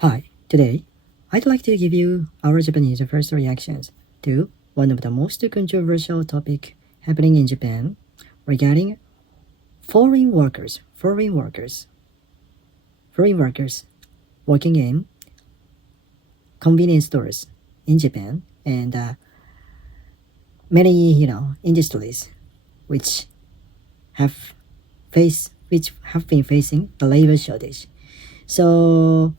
Hi, today I'd like to give you our Japanese first reactions to one of the most controversial topic happening in Japan regarding foreign workers working in convenience stores in Japan and many industries which have been facing the labor shortage. So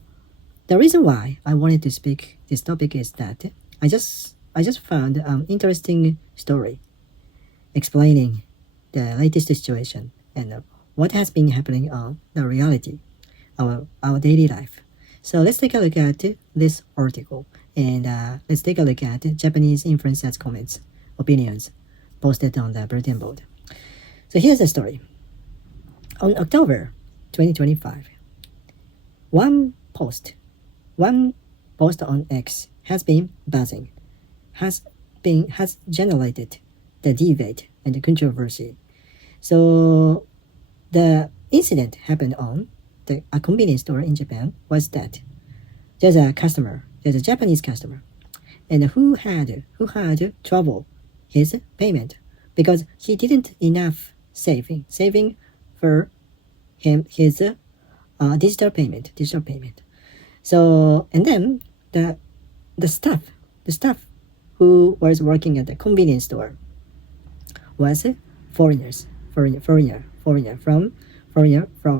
the reason why I wanted to speak this topic is that I just found an interesting story explaining the latest situation and what has been happening on the reality, our daily life. So let's take a look at this article and let's take a look at Japanese influencers' comments, opinions posted on the bulletin board. So here's the story. On October 2025, one post on X has been buzzing, has generated the debate and the controversy. So the incident happened on a convenience store in Japan was that there's a Japanese customer, and who had trouble his payment because he didn't enough saving for his digital payment. So and then the staff who was working at the convenience store was foreigner from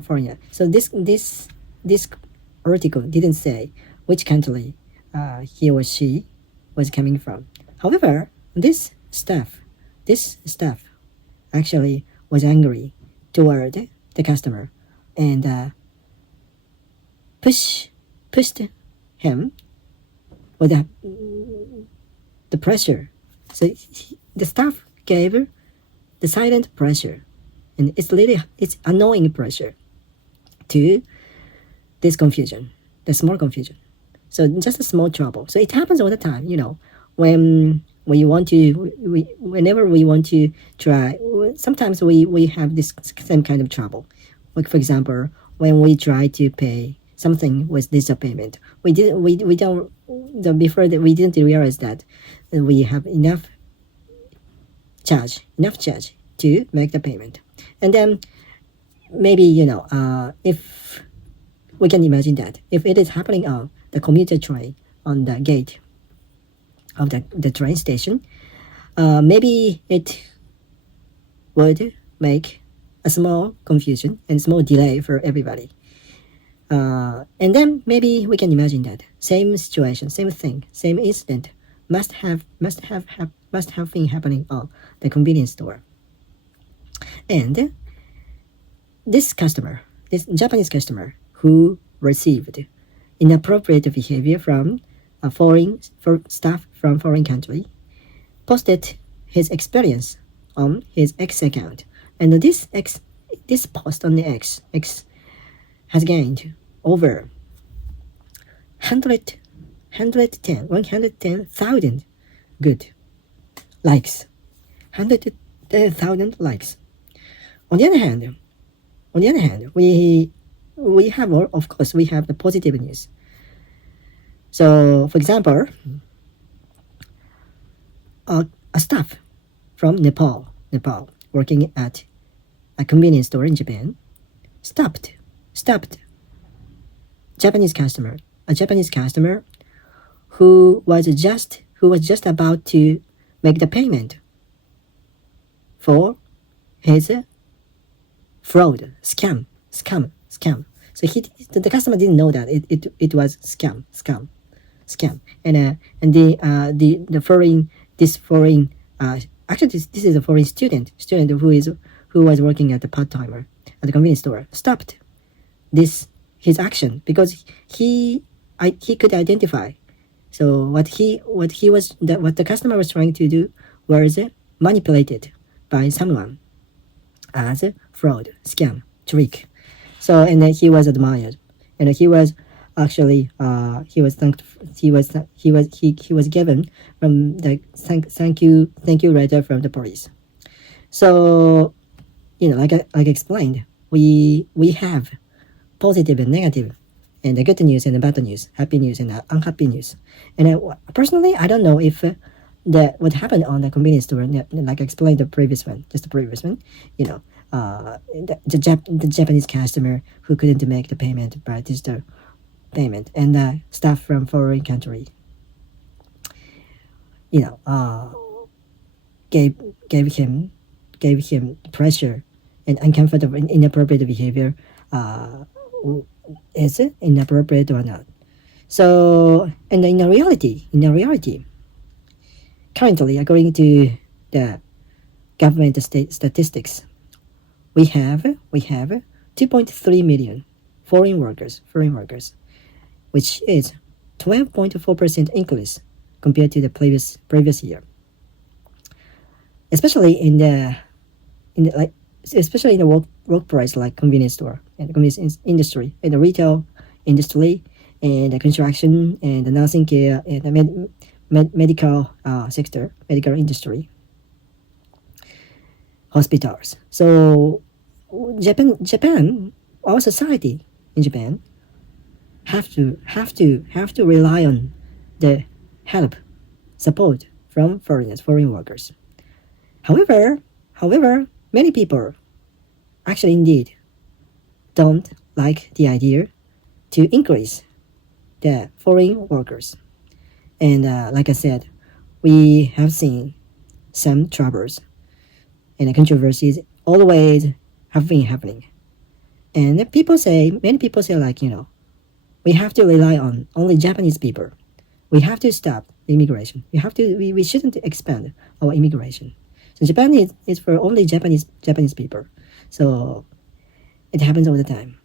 foreigner. So this article didn't say which country he or she was coming from. However, this staff actually was angry toward the customer and pushed him with the pressure. So the staff gave the silent pressure, and it's annoying pressure to this confusion, the small confusion. So just a small trouble. So it happens all the time, when whenever we want to try. Sometimes we have this same kind of trouble. Like for example, when we try to pay something with digital payment, we didn't realize that we have enough charge to make the payment. And then maybe if we can imagine that if it is happening on the commuter train on the gate of the train station, maybe it would make a small confusion and small delay for everybody. And then maybe we can imagine that same situation, same thing, same incident must have been happening on the convenience store. And this Japanese customer who received inappropriate behavior from staff from foreign country posted his experience on his X account, and this post on the X has gained over 110,000 good likes. 110,000 likes. On the other hand, we have, of course, we have the positive news. So, for example, a staff from Nepal, working at a convenience store in Japan, stopped a Japanese customer who was just about to make the payment for his fraud, scam. So the customer didn't know that it was scam, and this foreign actually this is a foreign student who was working at the part-timer at the convenience store, stopped his action because he could identify. So what the customer was trying to do was manipulated by someone as a fraud, scam, trick. So and then he was admired, and he was actually he was given from the thank you letter from the police. So like I explained, we have positive and negative and the good news and the bad news, happy news and unhappy news. And personally, I don't know if what happened on the convenience store, like I explained the previous one, just the previous one, the Japanese customer who couldn't make the payment by digital payment, and the staff from foreign country, gave him pressure and uncomfortable and inappropriate behavior. Is it inappropriate or not? So, and in reality, currently, according to the government statistics, we have 2.3 million foreign workers, which is 12.4% increase compared to the previous year. Especially in the workplace like convenience store and the convenience industry and the retail industry and the construction and the nursing care and the medical sector, medical industry, hospitals. So Japan, our society in Japan, have to rely on the help, support from foreign workers. However, many people actually indeed don't like the idea to increase the foreign workers. And like I said, we have seen some troubles and controversies always have been happening. And many people say like, we have to rely on only Japanese people. We have to stop the immigration. We shouldn't expand our immigration. So Japan is for only Japanese people. So it happens all the time.